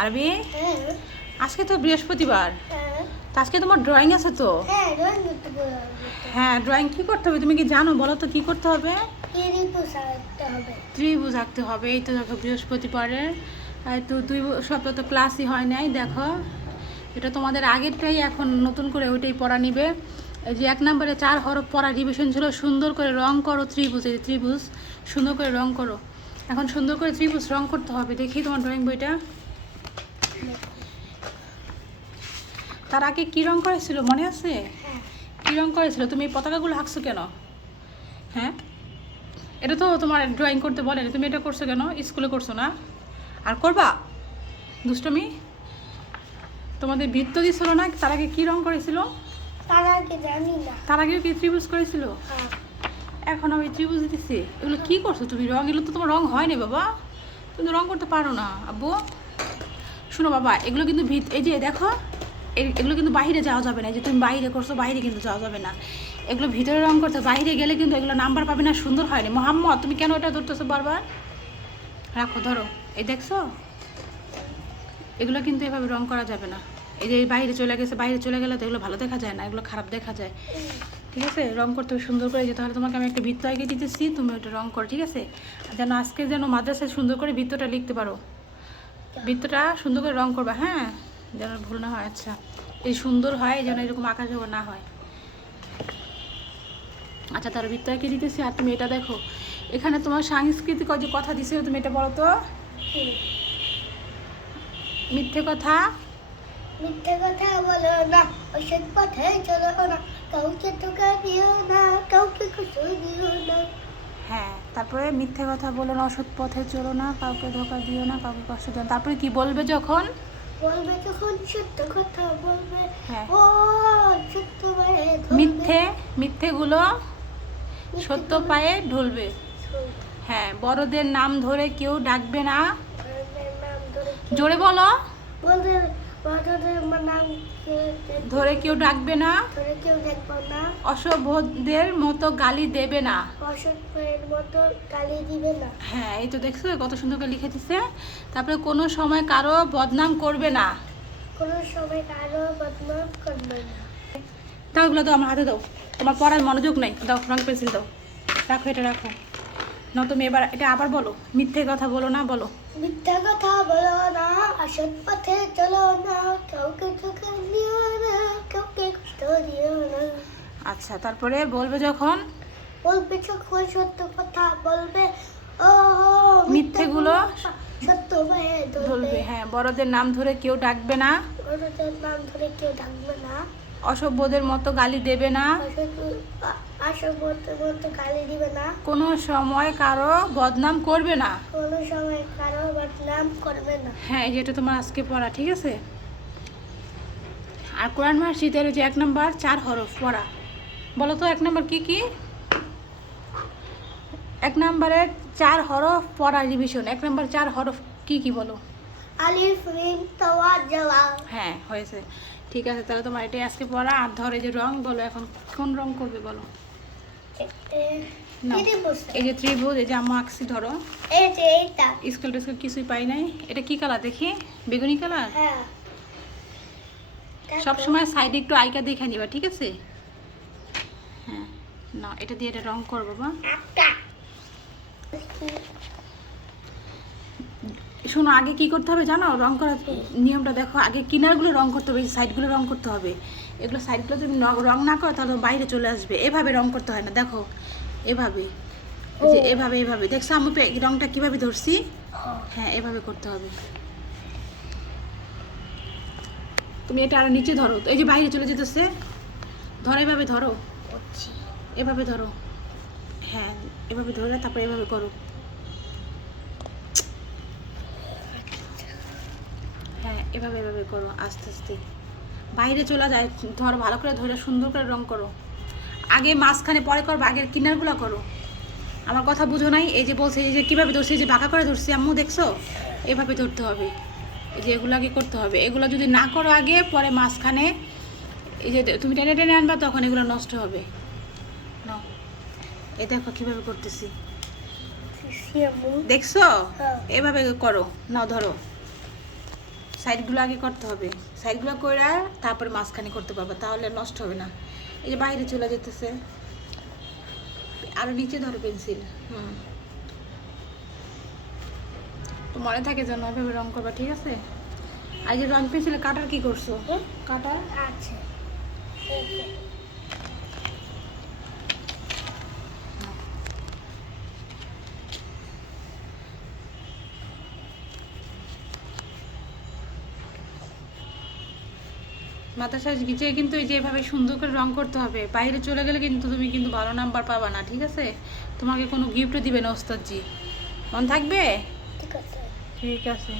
আরবি আজকে তো বৃহস্পতিবার, তো আজকে তোমার ড্রয়িং আছে তো? হ্যাঁ, ড্রয়িং কি করতে হবে তুমি কি জানো? বলো তো কি করতে হবে? ত্রিভুজ আঁকতে হবে। এই তো দেখো বৃহস্পতিবারের তো 2 সপ্তাহ তো ক্লাসই হয় নাই। দেখো এটা তোমাদের আগেরটাই, এখন নতুন করে ওইটাই পড়া নিবে। এই যে 1 নম্বরে 4 হরফ পড়া রিভিশন ছিল। সুন্দর করে রং করো ত্রিভুজ, এই ত্রিভুজ সুন্দর করে রং করো। এখন সুন্দর করে ত্রিভুজ রং করতে হবে। দেখি তোমার ড্রয়িং বইটা। তার আগে কী রং করেছিল মনে আছে? কী রং করেছিল? তুমি এই পতাকাগুলো আঁকছো কেন? হ্যাঁ, এটা তো তোমার ড্রয়িং করতে বলে না, তুমি এটা করছো কেন? স্কুলে করছো না? আর করবা দুষ্টমি? তোমাদের বৃত্ত দিছিল না? তার আগে কী রং করেছিল? তার আগে জানি না। তার আগেও কি ত্রিভুজ করেছিল? হ্যাঁ। এখন আমি ত্রিভুজ দিতেছি। এগুলো কি করছো তুমি? রং এগুলো তো তোমার রং হয়নি বাবা, তুমি রং করতে পারো না। আব্বু শোনো বাবা, এগুলো কিন্তু এই যে দেখো, এগুলো কিন্তু বাইরে যাওয়া যাবে না। এই যে তুমি বাইরে করছো, বাইরে কিন্তু যাওয়া যাবে না। এগুলো ভিতরে রং করতে, বাইরে গেলে কিন্তু এগুলো নাম্বার পাবে না, সুন্দর হয়নি। মোহাম্মদ তুমি কেন এটা ধরতেছো বারবার? রাখো, ধরো। এই দেখছো, এগুলো কিন্তু এভাবে রং করা যাবে না। এই যে বাইরে চলে গেছে, বাইরে চলে গেলে তো এগুলো ভালো দেখা যায় না, এগুলো খারাপ দেখা যায়। ঠিক আছে, রং করতে হবে সুন্দর করে। যে তাহলে তোমাকে আমি একটা বৃত্ত এঁকে দিতেছি, তুমি ওটা রং করো, ঠিক আছে? যেন আজকে যেন মাদ্রাসায় সুন্দর করে বৃত্তটা লিখতে পারো। বৃত্তটা সুন্দর করে রং করবা, হ্যাঁ, যেন ভুল না হয়। আচ্ছা, এই সুন্দর হয় যেন, এরকম আকাশ না হয়। আচ্ছা, তার বৃত্ত এঁকে দিতেছি। আর তুমি এটা দেখো, এখানে তোমার সাংস্কৃতিক যে কথা দিছে, তুমি এটা বলো তো। মিথ্যে কথা মিথ্যে কথা বলো না, অসৎ পথে চলো না, কাউকে ধোঁকা দিও না, কাউকে কষ্ট দিও না। হ্যাঁ, তারপরে মিথ্যে কথা বলো না, অসৎ পথে চলো না, কাউকে ধোকা দিও না, কাউকে কষ্ট দিও না। তারপরে কি বলবে যখন? বলবে যখন সত্য কথা বলবে। হ্যাঁ, ও সত্য পায়ে মিথ্যেগুলো সত্য পায়ে ঢলবে। হ্যাঁ, বড়দের নাম ধরে কেউ ডাকবে না। জোরে বলো। বলবে বড়দের নাম ধরে কেউ ডাকবে না। ধরে কেউ দেখবো না। অসভ্যদের মতো গালি দেবে না। অসভ্যের মতো গালি দিবে না। হ্যাঁ, এই তো দেখছো কত সুন্দর করে লিখে দিচ্ছে। তারপরে কোনো সময় কারো বদনাম করবে না। কোনো সময় কারো বদনাম করবে না। দাও, এগুলো দাও, আমার হাতে দাও। তোমার পড়ার মনোযোগ নাই, দাও রং পেন্সিল দাও। রাখো, এটা রাখো। না, তুমি এবার এটা আবার বলো। মিথ্যে কথা বলো না, বলো। মিথ্যা কথা বলো না, অসৎ পথে চলো না, কাউকে ধোঁকা দিও না, কাউকে কষ্ট দিও না। আচ্ছা, তারপরে বলবে যখন? বলবে যখন সত্য কথা বলবে। ও মিথ্যেগুলো সত্য পায়ে ধরবে। ধরবে। হ্যাঁ, বড়দের নাম ধরে কেউ ডাকবে না। বড়দের নাম ধরে কেউ ডাকবে না। অসভ্যদের মতো গালি দেবে না। অসভ্যদের মতো গালি দিবে না। কোনো সময় কারো বদনাম করবে না। কোনো সময় কারো বদনাম করবে না। হ্যাঁ, যেটা তোমার আজকে পড়া, ঠিক আছে? আর কোরআন মাসজিদের যে 1 নম্বর 4 হরফ পড়া, বলো তো 1 নম্বর কি কি? 1 নম্বরে 4 হরফ পড়া রিভিশন। 1 নম্বর 4 হরফ কি কি বলো? আলিফ মিম তাওয়া জাওয়া। হ্যাঁ, হয়েছে। ঠিক আছে, তাহলে তোমার এটাই আজকে পড়া। আর ধরে যে রং, বলো এখন কোন রং করবে বলো। নাও, এই যে ত্রিভুজ, এই যে আম্মু আঁকছি, ধরো। এই যে এইটা। স্কেল টেস্কেল কিছুই পাই নাই। এটা কি কালার দেখি? বেগুনি কালার। হ্যাঁ। সব সময় সাইডে একটু আইকা দেখে নিবা, ঠিক আছে? হ্যাঁ, না, এটা দিয়ে এটা রং করবো বাবা। শোনো, আগে কি করতে হবে জানো? রং করার নিয়মটা দেখো। আগে কিনারগুলো রং করতে হবে, সাইডগুলো রং করতে হবে। এগুলো সাইডগুলো যদি রং না করো তাহলে বাইরে চলে আসবে। এভাবে রং করতে হয় না, দেখো এভাবে, এই যে এভাবে এভাবে। দেখছো আমি রংটা কিভাবে ধরছি? হ্যাঁ, এভাবে করতে হবে। তুমি এটা আর নিচে ধরো, এই যে বাইরে চলে যেতেছে। ধরো, এভাবে ধরো, এভাবে ধরো। হ্যাঁ, এভাবে ধরে তারপরে এভাবে করো। হ্যাঁ, এভাবে এভাবে করো, আস্তে আস্তে বাইরে চলে যায়। ধরো, ভালো করে ধরে সুন্দর করে রং করো। আগে মাঝখানে পরে করো, আগের কিনারগুলো করো। আমার কথা বুঝো নাই? এই যে বলছে, এই যে কীভাবে ধরছি, এই যে বাঁকা করে ধরছি আম্মু, দেখছো? এভাবে ধরতে হবে। এই যে এগুলো আগে করতে হবে। এগুলো যদি না করো আগে, পরে মাঝখানে এই যে তুমি টেনে টেনে আনবা, তখন এগুলো নষ্ট হবে। নাও, এই দেখো কীভাবে করতেছি, দেখছো? এভাবে করো। নাও, ধরো। সাইডগুলো আগে করতে হবে, সাইডগুলো করে তারপরে মাঝখানে করতে পারবে, তাহলে নষ্ট হবে না। এই যে বাইরে চলে যেতেছে, আরো নিচে ধরো পেন্সিল। তো মনে থাকে যেন ওইভাবে রং করবা, ঠিক আছে? আর এই যে রং পেন্সিলে কাটার কি করছো? কাটার আছে এই যে। মাথা সাজিয়ে কিন্তু এই যে এভাবে সুন্দর করে রং করতে হবে। বাইরে চলে গেলে কিন্তু তুমি কিন্তু ভালো নাম্বার পাবা না, ঠিক আছে? তোমাকে কোনো গিফটও দিবে না ওস্তাদজি, মন থাকবে? ঠিক আছে। ঠিক আছে।